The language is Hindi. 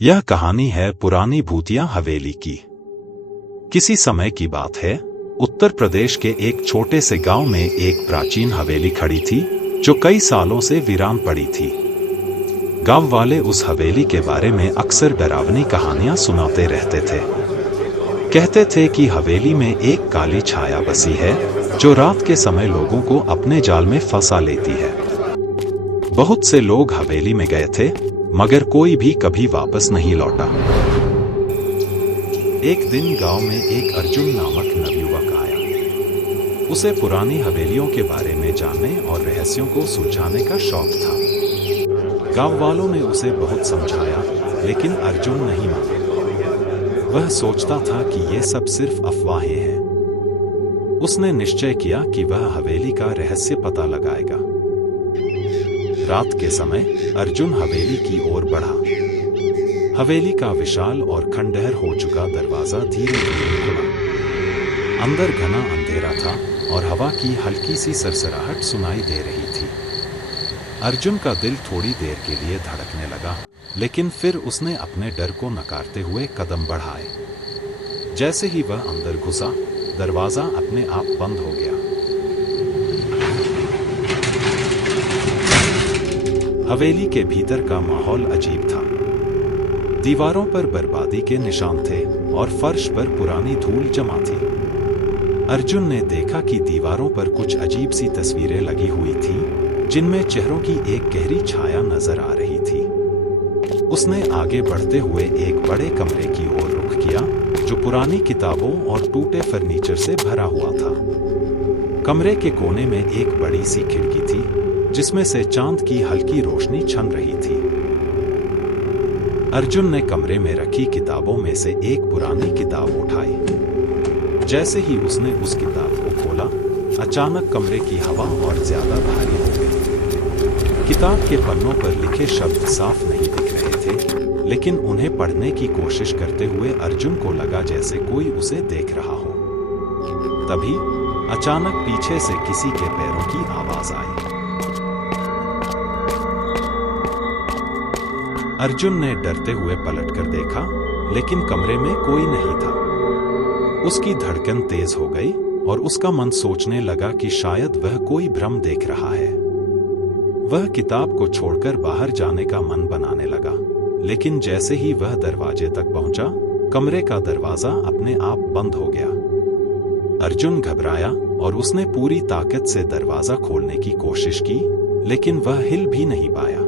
यह कहानी है पुरानी भूतिया हवेली की। किसी समय की बात है, उत्तर प्रदेश के एक छोटे से गांव में एक प्राचीन हवेली खड़ी थी जो कई सालों से वीरान पड़ी थी। गांव वाले उस हवेली के बारे में अक्सर डरावनी कहानियां सुनाते रहते थे। कहते थे कि हवेली में एक काली छाया बसी है जो रात के समय लोगों को अपने जाल में फंसा लेती है। बहुत से लोग हवेली में गए थे मगर कोई भी कभी वापस नहीं लौटा। एक दिन गांव में एक अर्जुन नामक नवयुवक आया। उसे पुरानी हवेलियों के बारे में जानने और रहस्यों को सुलझाने का शौक था। गांव वालों ने उसे बहुत समझाया लेकिन अर्जुन नहीं माना। वह सोचता था कि ये सब सिर्फ अफवाहें हैं। उसने निश्चय किया कि वह हवेली का रहस्य पता लगाएगा। रात के समय अर्जुन हवेली की ओर बढ़ा। हवेली का विशाल और खंडहर हो चुका दरवाजा धीरे धीरे खुला। अंदर घना अंधेरा था और हवा की हल्की सी सरसराहट सुनाई दे रही थी। अर्जुन का दिल थोड़ी देर के लिए धड़कने लगा, लेकिन फिर उसने अपने डर को नकारते हुए कदम बढ़ाए। जैसे ही वह अंदर घुसा, दरवाजा अपने आप बंद हो गया। हवेली के भीतर का माहौल अजीब था। दीवारों पर बर्बादी के निशान थे और फर्श पर पुरानी धूल जमा थी। अर्जुन ने देखा कि दीवारों पर कुछ अजीब सी तस्वीरें लगी हुई थीं, जिनमें चेहरों की एक गहरी छाया नजर आ रही थी। उसने आगे बढ़ते हुए एक बड़े कमरे की ओर रुख किया जो पुरानी किताबों और टूटे फर्नीचर से भरा हुआ था। कमरे के कोने में एक बड़ी सी खिड़की थी जिसमें से चांद की हल्की रोशनी छन रही थी। अर्जुन ने कमरे में रखी किताबों में से एक पुरानी किताब उठाई। जैसे ही उसने उस किताब को खोला, अचानक कमरे की हवा और ज्यादा भारी हो गई। किताब के पन्नों पर लिखे शब्द साफ नहीं दिख रहे थे, लेकिन उन्हें पढ़ने की कोशिश करते हुए अर्जुन को लगा जैसे कोई उसे देख रहा हो। तभी अचानक पीछे से किसी के पैरों की आवाज आई। अर्जुन ने डरते हुए पलटकर देखा, लेकिन कमरे में कोई नहीं था। उसकी धड़कन तेज हो गई और उसका मन सोचने लगा कि शायद वह कोई भ्रम देख रहा है। वह किताब को छोड़कर बाहर जाने का मन बनाने लगा, लेकिन जैसे ही वह दरवाजे तक पहुंचा, कमरे का दरवाजा अपने आप बंद हो गया। अर्जुन घबराया और उसने पूरी ताकत से दरवाजा खोलने की कोशिश की, लेकिन वह हिल भी नहीं पाया।